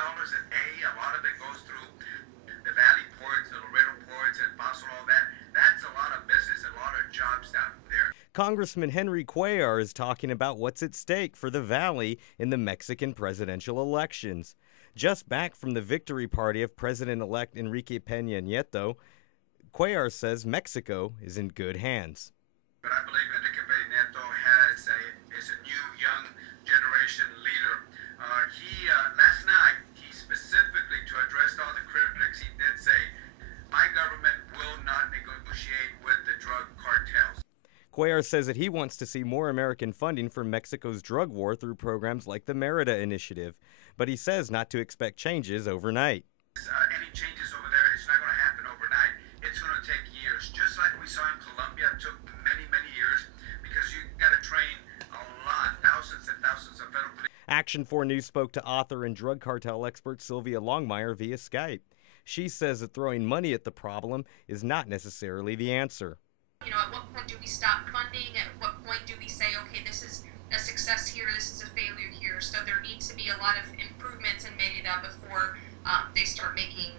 a day. A lot of it goes through the Valley ports, the Laredo ports, and Paso, all that. That's a lot of business, a lot of jobs down there. Congressman Henry Cuellar is talking about what's at stake for the Valley in the Mexican presidential elections. Just back from the victory party of President-elect Enrique Peña Nieto, Cuellar says Mexico is in good hands. But I believe Enrique Peña Nieto is a new, young generation leader. Last night, he specifically, to address all the critics, he did say, my government will not negotiate with the drug cartels. Cuellar says that he wants to see more American funding for Mexico's drug war through programs like the Merida Initiative, but he says not to expect changes overnight. Any changes over there, it's not going to happen overnight. It's going to take years. Just like we saw in Colombia, it took many, many years because you got to train a lot, thousands and thousands of federal police. Action 4 News spoke to author and drug cartel expert Sylvia Longmire via Skype. She says that throwing money at the problem is not necessarily the answer. You know, at what point do we stop funding? At what point do we say, okay, this is a success here, this is a failure here? So there needs to be a lot of improvements in Merida before they start making,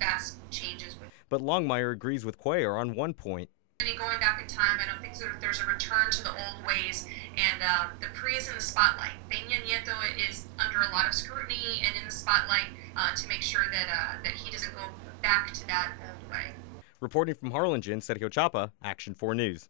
vast changes. But Longmire agrees with Cuellar on one point. Going back in time, I don't think there's a return to the old ways, and the PRI is in the spotlight. Peña Nieto is under a lot of scrutiny and in the spotlight to make sure that he doesn't go back to that old way. Reporting from Harlingen, Sergio Chapa, Action 4 News.